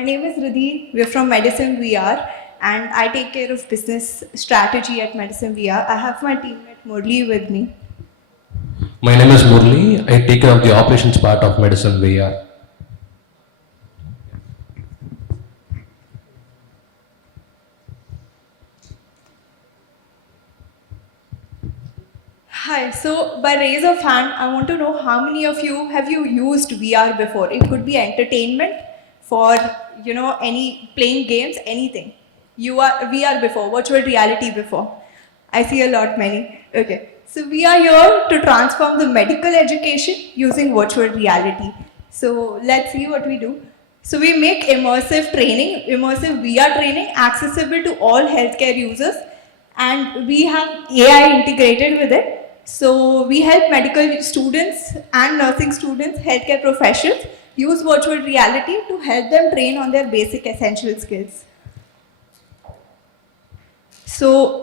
My name is Riddhi. We're from Medicine VR, and I take care of business strategy at Medicine VR. I have my teammate Murli with me. My name is Murli. I take care of the operations part of Medicine VR. Hi. So, by raise of hand, I want to know how many of you have you used VR before? It could be entertainment for any playing games, anything. You are VR before, virtual reality before. I see a lot many. Okay. So we are here to transform the medical education using virtual reality. So let's see what we do. So we make immersive training, immersive VR training accessible to all healthcare users, and we have AI integrated with it. So we help medical students and nursing students, healthcare professionals use virtual reality to help them train on their basic essential skills. So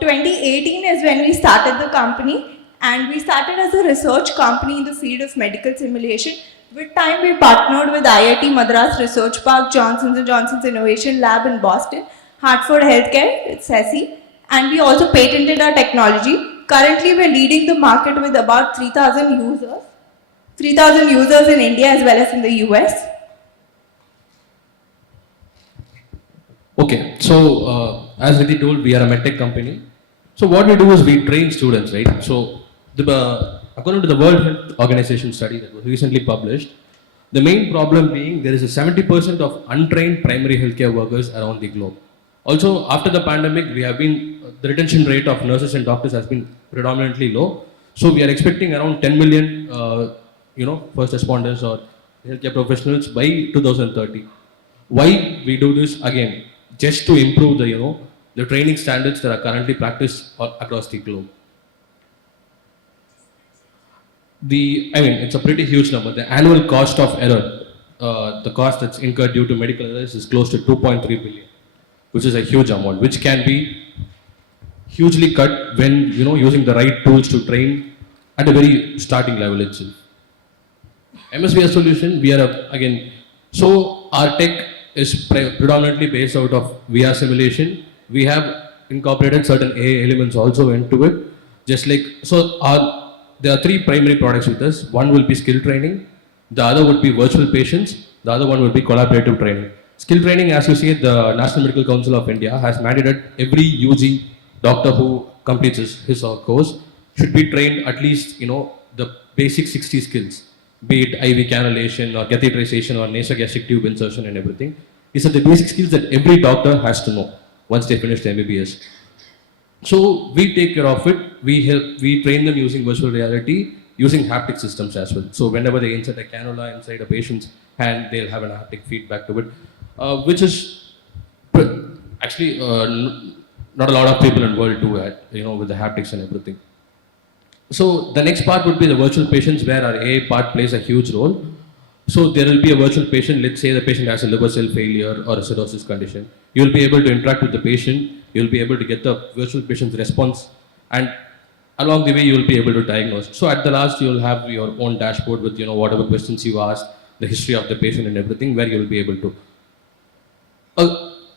2018 is when we started the company, and we started as a research company in the field of medical simulation. With time, we partnered with IIT Madras Research Park, Johnson & Johnson's Innovation Lab in Boston, Hartford Healthcare, it's SESI, and we also patented our technology. Currently, we're leading the market with about 3,000 users. 3,000 users in India as well as in the US. Okay, so as Riddhi told, we are a medtech company. So what we do is we train students, right? So according to the World Health Organization study that was recently published, the main problem being there is a 70% of untrained primary healthcare workers around the globe. Also, after the pandemic, we have been the retention rate of nurses and doctors has been predominantly low. So we are expecting around 10 million, first responders or healthcare professionals by 2030. Why we do this again? Just to improve the training standards that are currently practiced across the globe. It's a pretty huge number. The annual cost of error, the cost that's incurred due to medical errors is close to 2.3 billion, which is a huge amount, which can be hugely cut when using the right tools to train at a very starting level itself. MSVR solution, we are again, so our tech is predominantly based out of VR simulation. We have incorporated certain AI elements also into it. Just like, so there are three primary products with us. One will be skill training, the other would be virtual patients, the other one will be collaborative training. Skill training, as you see, the National Medical Council of India has mandated every UG doctor who completes his or course should be trained at least, the basic 60 skills, be it IV cannulation or catheterization or nasogastric tube insertion and everything. These are the basic skills that every doctor has to know once they finish the MBBS. So we take care of it. We train them using virtual reality, using haptic systems as well. So whenever they insert a cannula inside a patient's hand, they'll have an haptic feedback to it, which is actually not a lot of people in the world do it, with the haptics and everything. So the next part would be the virtual patients, where our AI part plays a huge role. So there will be a virtual patient. Let's say the patient has a liver cell failure or a cirrhosis condition. You will be able to interact with the patient. You will be able to get the virtual patient's response, and along the way you will be able to diagnose. So at the last, you will have your own dashboard with whatever questions you asked, the history of the patient and everything, where you will be able to.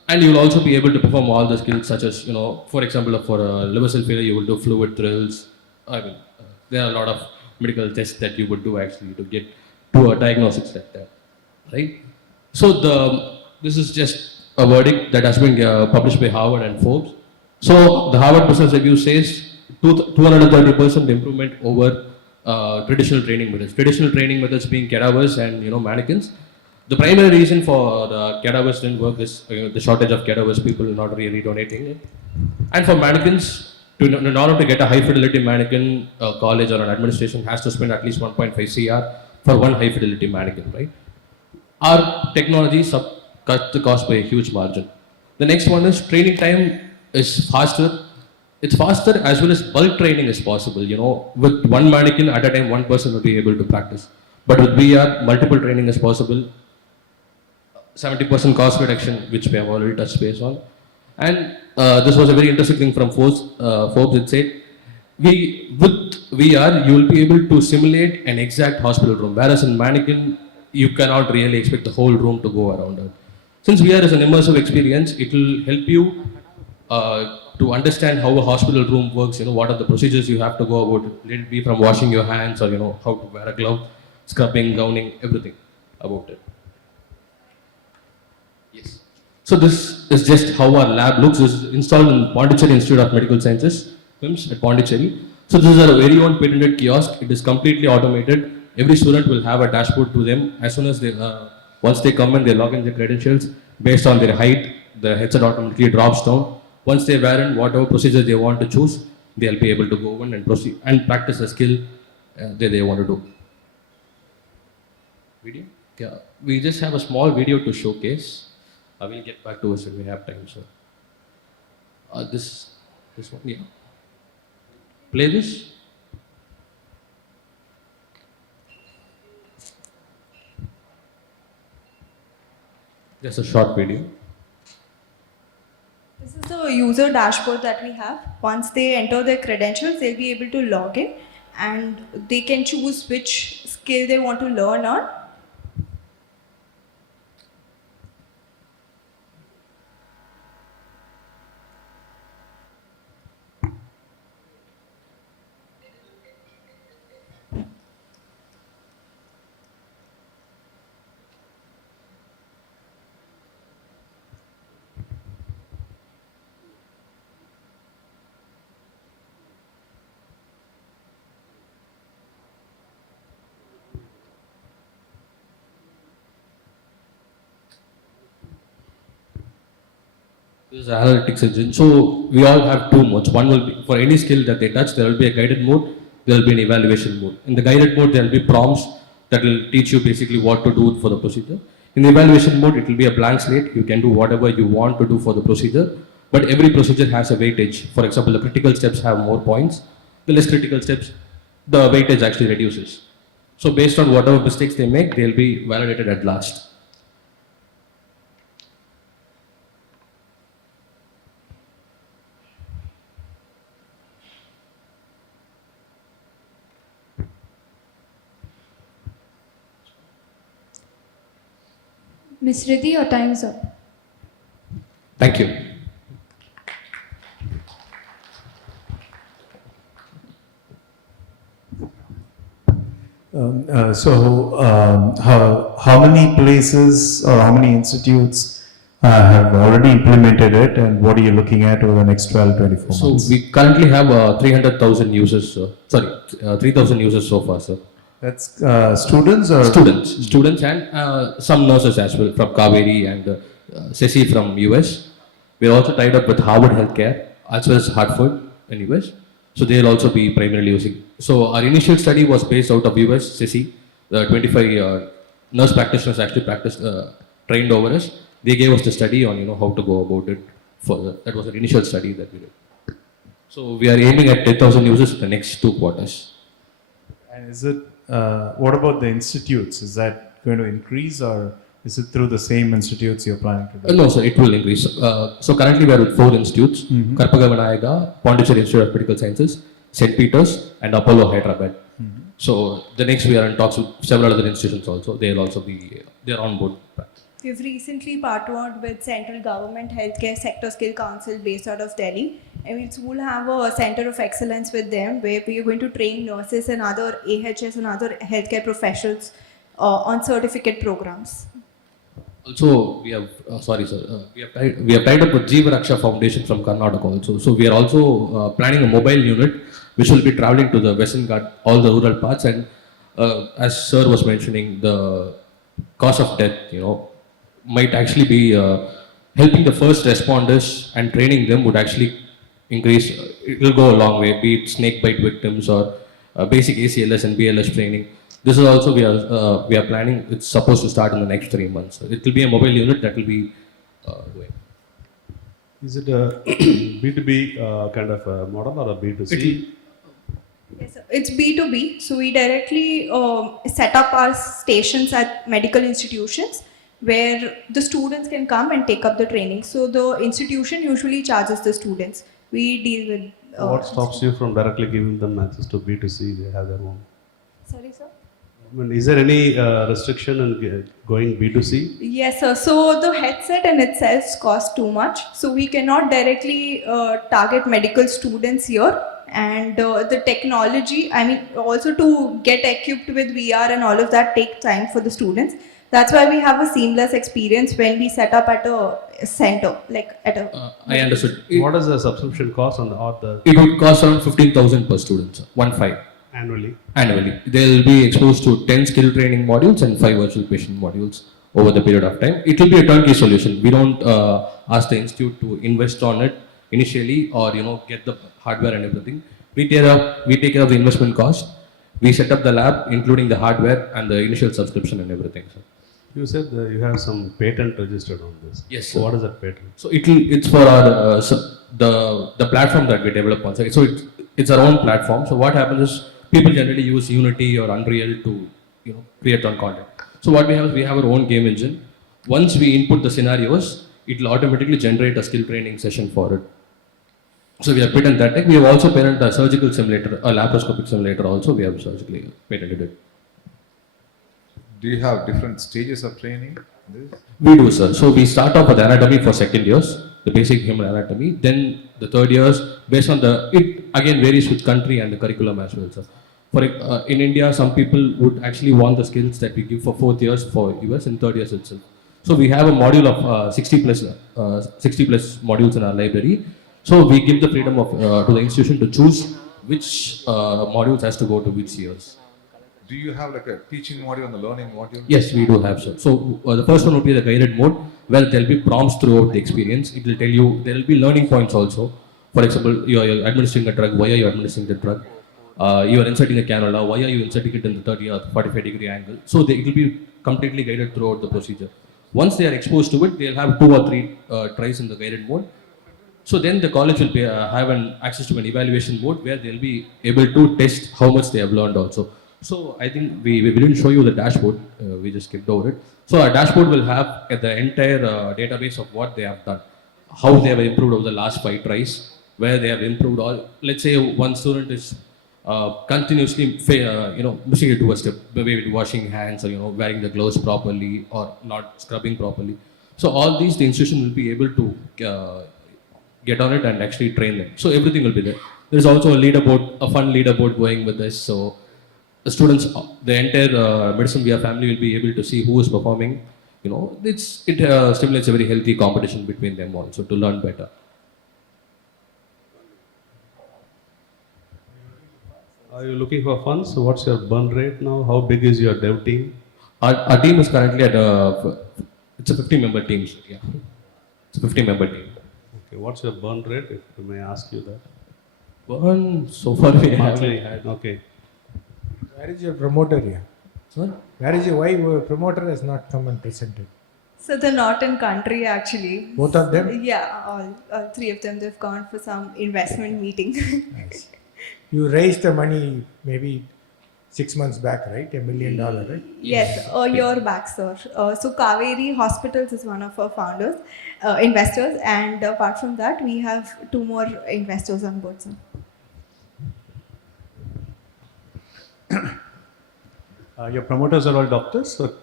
And you will also be able to perform all the skills, such as for example, for a liver cell failure, you will do fluid thrills. There are a lot of medical tests that you would do actually to get to a diagnosis like that, right? So this is just a verdict that has been published by Harvard and Forbes. So the Harvard Business Review says 230% improvement over traditional training methods. Traditional training methods being cadavers and mannequins. The primary reason for the cadavers didn't work is the shortage of cadavers, people not really donating it. And for mannequins, in order to get a high fidelity mannequin, a college or an administration has to spend at least 1.5 CR for one high fidelity mannequin, right? Our technology cut the cost by a huge margin. The next one is training time is faster. It's faster as well as bulk training is possible. With one mannequin at a time, one person will be able to practice. But with VR, multiple training is possible. 70% cost reduction, which we have already touched base on. And this was a very interesting thing from Forbes. It said, with VR, you will be able to simulate an exact hospital room, whereas in mannequin, you cannot really expect the whole room to go around it. Since VR is an immersive experience, it will help you to understand how a hospital room works. What are the procedures you have to go about it. Let it be from washing your hands or how to wear a glove, scrubbing, gowning, everything about it. Yes. So this is just how our lab looks. This is installed in Pondicherry Institute of Medical Sciences, PIMS at Pondicherry. So this is our very own patented kiosk. It is completely automated. Every student will have a dashboard to them. As soon as once they come in, they log in their credentials based on their height. The headset automatically drops down. Once they wear in whatever procedure they want to choose, they'll be able to go in and proceed and practice a skill that they want to do. Video? Yeah, we just have a small video to showcase. I will get back to us when we have time, sir. This one, yeah. Play this. Just a short video. This is the user dashboard that we have. Once they enter their credentials, they'll be able to log in and they can choose which skill they want to learn on. This is analytics engine. So we all have two modes. One will be for any skill that they touch, there will be a guided mode, there will be an evaluation mode. In the guided mode, there will be prompts that will teach you basically what to do for the procedure. In the evaluation mode, it will be a blank slate. You can do whatever you want to do for the procedure, but every procedure has a weightage. For example, the critical steps have more points. The less critical steps, the weightage actually reduces. So based on whatever mistakes they make, they'll be validated at last. Ms. Riddhi, your time is up. Thank you. How many places or how many institutes have already implemented it, and what are you looking at over the next 12, 24 So months? we currently have 300,000 users, 3,000 users so far, sir. That's students or? Students and some nurses as well from Kaveri and Ceci from US. We're also tied up with Harvard Healthcare as well as Hartford in US. So they'll also be primarily using. So our initial study was based out of US, Ceci. 25 nurse practitioners actually trained over us. They gave us the study on how to go about it. That was an initial study that we did. So we are aiming at 10,000 users in the next 2 quarters. And is it, what about the institutes? Is that going to increase, or is it through the same institutes you're planning to do? No, sir, it will increase. So currently we are with 4 institutes, Karpagavanayaka, Pondicherry Institute of Medical Sciences, St. Peter's and Apollo Hyderabad. So the next we are in talks with several other institutions also. They're on board. We've recently partnered with Central Government Healthcare Sector Skill Council based out of Delhi, and we will have a center of excellence with them where we are going to train nurses and other AHS and other healthcare professionals on certificate programs. Also, we have we have tied up with Jeeva Raksha Foundation from Karnataka also. So we are also planning a mobile unit which will be traveling to the Western Ghat, all the rural parts, and as Sir was mentioning, the cause of death, might actually be helping the first responders and training them would actually increase. It will go a long way, be it snake bite victims or basic ACLS and BLS training. This is also we are planning. It's supposed to start in the next 3 months. So it will be a mobile unit that will be doing. Is it a B2B kind of a model or a B2C? Yes, sir. It's B2B. So we directly set up our stations at medical institutions where the students can come and take up the training. So the institution usually charges the students. We deal with. What stops you from directly giving them access to B2C? They have their own. Sorry, sir. I mean, is there any restriction in going B2C? Yes, sir. So the headset in itself costs too much. So we cannot directly target medical students here. And the technology, I mean, also to get equipped with VR and all of that take time for the students. That's why we have a seamless experience when we set up at a center, like at a. I understood. What is the subscription cost on the, or the It would cost around 15,000 per student, sir. 1.5 annually? annually. They'll be exposed to 10 skill training modules and 5 virtual patient modules over the period of time. It will be a turnkey solution. We don't ask the institute to invest on it initially or get the hardware and everything. We take care of the investment cost. We set up the lab, including the hardware and the initial subscription and everything, sir. You said that you have some patent registered on this. Yes, sir. What is that patent? So it's for our the platform that we develop on. So it's our own platform. So what happens is people generally use Unity or Unreal to create on content. So what we have is we have our own game engine. Once we input the scenarios, it will automatically generate a skill training session for it. So we have patented that tech. We have also patented a surgical simulator, a laparoscopic simulator also. We have surgically patented it. Do you have different stages of training? This? We do, sir. So we start off with anatomy for second years, the basic human anatomy. Then the third years, based on it again varies with country and the curriculum as well, sir. For in India, some people would actually want the skills that we give for fourth years for US and third years itself. So we have a module of 60 plus modules in our library. So we give the freedom of to the institution to choose which modules has to go to which years. Do you have like a teaching module and the learning module? Yes, we do have, sir. So the first one would be the guided mode, where there will be prompts throughout the experience. It will tell you, there will be learning points also. For example, you're administering a drug, why are you administering the drug? You are inserting a cannula, why are you inserting it in the 30 or 45-degree angle? So it will be completely guided throughout the procedure. Once they are exposed to it, they'll have 2 or 3 tries in the guided mode. So then the college will have access to an evaluation mode where they'll be able to test how much they have learned also. So I think we didn't show you the dashboard, we just skipped over it. So our dashboard will have the entire database of what they have done, how they have improved over the last 5 tries, where they have improved all. Let's say one student is continuously missing it to a step, maybe washing hands or wearing the gloves properly or not scrubbing properly. So all these the institution will be able to get on it and actually train them. So everything will be there. There is also a leaderboard, a fun leaderboard going with this. So the students, the entire medicine VR family will be able to see who is performing. It stimulates a very healthy competition between them also to learn better. Are you looking for funds? So what's your burn rate now? How big is your dev team? Our team is currently at it's a 50-member team. So yeah, it's a 50-member team. Okay, what's your burn rate, if I may ask you that? Burn so far we Monthly. haven't had. Okay. Where is your promoter here? Sorry? Where is why your promoter has not come and presented? So they're not in country actually. Both of them? Yeah, all 3 of them. They've gone for some investment meeting. Nice. You raised the money maybe 6 months back, right? $1 million, right? Yes, a year back, sir. So Kaveri Hospitals is one of our founders, investors, and apart from that, we have 2 more investors on board, sir. Your promoters are all doctors? Or?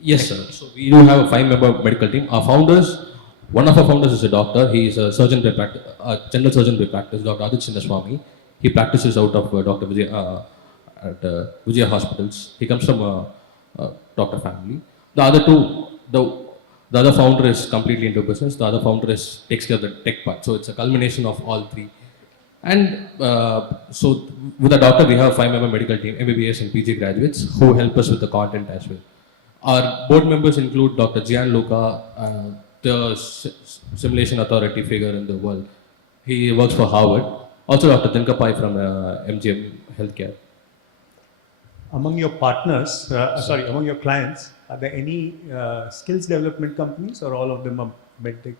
Yes, sir. So we do have a 5-member medical team. Our founders, one of our founders is a doctor. He is a surgeon by practice, general surgeon by practice, Dr. Aditya Swami. He practices out of Dr. Vijay, at Vijaya Hospitals. He comes from a doctor family. The other 2, the other founder is completely into business. The other founder takes care of the tech part. So it's a culmination of all 3. And so with the doctor, we have a 5-member medical team, MBBS and PG graduates who help us with the content as well. Our board members include Dr. Gianluca, the simulation authority figure in the world. He works for Harvard. Also Dr. Dinkapai from MGM Healthcare. Among your partners, among your clients, are there any skills development companies or all of them are medtech?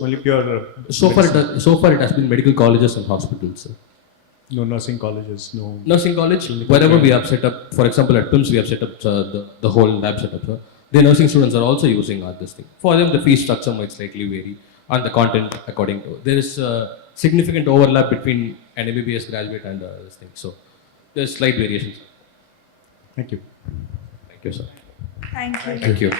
Only pure. So far it has been medical colleges and hospitals. Sir. No nursing colleges, no. Nursing college, wherever we have set up, for example at PIMS we have set up the whole lab setup. Sir. The nursing students are also using this thing. For them the fee structure might slightly vary and the content according to. There is significant overlap between an MBBS graduate and this thing. So there's slight variations. Thank you. Thank you, sir. Thank you. Thank you.